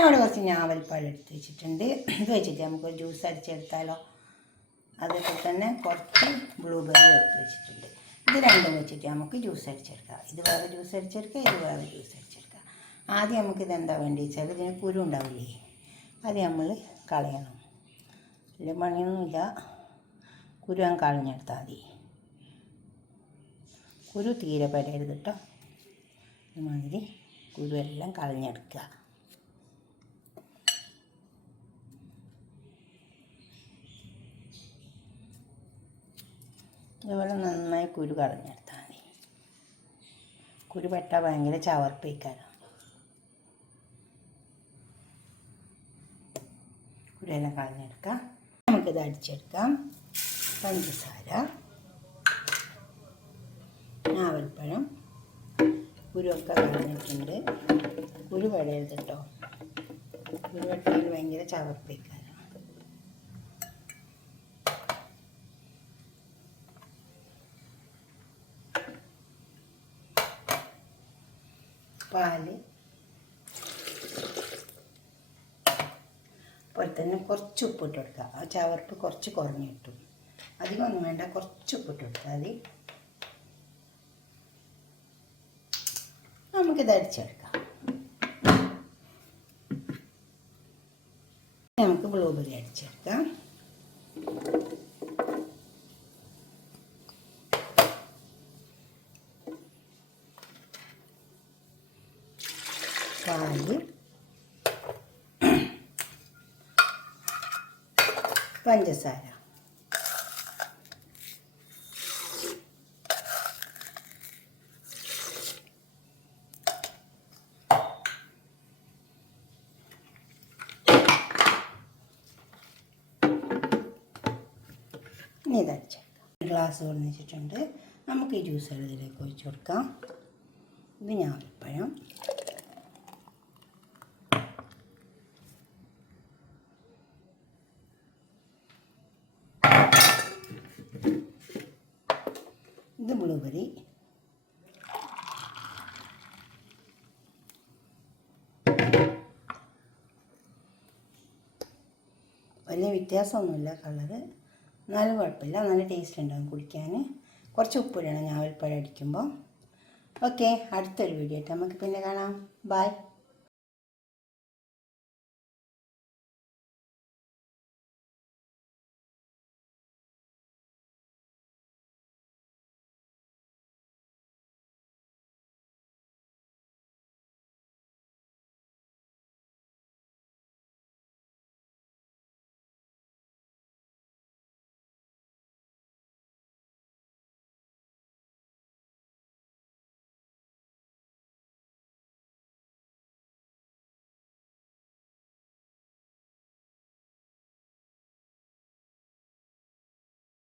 ഞാൻ അവിടെ കുറച്ച് ഞാവൽപ്പഴം എടുത്ത് വെച്ചിട്ടുണ്ട്. ഇത് വെച്ചിട്ട് നമുക്കൊരു ജ്യൂസ് അടിച്ചെടുത്താലോ. അതേപോലെ തന്നെ കുറച്ച് ബ്ലൂബെറി എടുത്ത് വെച്ചിട്ടുണ്ട്. ഇത് രണ്ടും വെച്ചിട്ട് നമുക്ക് ജ്യൂസ് അടിച്ചെടുക്കാം. ഇത് വേറെ ജ്യൂസ് അടിച്ചെടുക്കുക, ഇത് വേറെ ജ്യൂസ് അടിച്ചെടുക്കുക. ആദ്യം നമുക്കിത് എന്താ വേണ്ടി വെച്ചാൽ ഇതിന് കുരു ഉണ്ടാവില്ലേ, അത് നമ്മൾ കളയണം. വലിയ പണിയൊന്നുമില്ല, കുരു ഞാൻ കളഞ്ഞെടുത്താൽ മതി. കുരു തീരെ പെരയരുത് കേട്ടോ. ഇതുമാതിരി കുരുവെല്ലാം കളഞ്ഞെടുക്കുക. ഇതുപോലെ നന്നായി കുരു കളഞ്ഞെടുത്താൽ മതി. കുരു പെട്ടാൽ ഭയങ്കര ചവർപ്പിക്കാരം. കുരുവെല്ലാം കളഞ്ഞെടുക്കാം. നമുക്കിത് അടിച്ചെടുക്കാം. പഞ്ചസാര, ഞാവൽപ്പഴം, കുരുവൊക്കെ കളഞ്ഞിട്ടുണ്ട്. കുരു പെടരുത് കേട്ടോ. കുരു പെട്ടാൽ ഭയങ്കര ചവർപ്പിക്കാരം. പാല്, അതുപോലെ തന്നെ കുറച്ച് ഉപ്പിട്ട് കൊടുക്കുക. ആ ചവർപ്പ് കുറച്ച് കുറഞ്ഞ് കിട്ടും. അധികമൊന്നും വേണ്ട, കുറച്ച് ഉപ്പിട്ട് കൊടുത്താൽ മതി. നമുക്കിത് അടിച്ചെടുക്കാം. നമുക്ക് ബ്ലൂബെറി അടിച്ചെടുക്കാം. പാല്, പഞ്ചസാര, ഇനി ഇതടിച്ചേക്കാം. ഗ്ലാസ് കൊണ്ടുവച്ചിട്ടുണ്ട്. നമുക്ക് ഈ ജ്യൂസ് ഇതിലേക്ക് ഒഴിച്ചു കൊടുക്കാം. ഇത് ഞാവൽപ്പഴം, ഇത് ബ്ലൂബെറി, വലിയ വ്യത്യാസമൊന്നുമില്ല കളറ്, എന്നാലും കുഴപ്പമില്ല, നല്ല ടേസ്റ്റ് ഉണ്ടാകും കുടിക്കാൻ. കുറച്ച് ഉപ്പിടണം ഞാവൽപ്പഴം അടിക്കുമ്പോൾ. ഓക്കെ, അടുത്തൊരു വീഡിയോ ആയിട്ട് നമുക്ക് പിന്നെ കാണാം. ബൈ.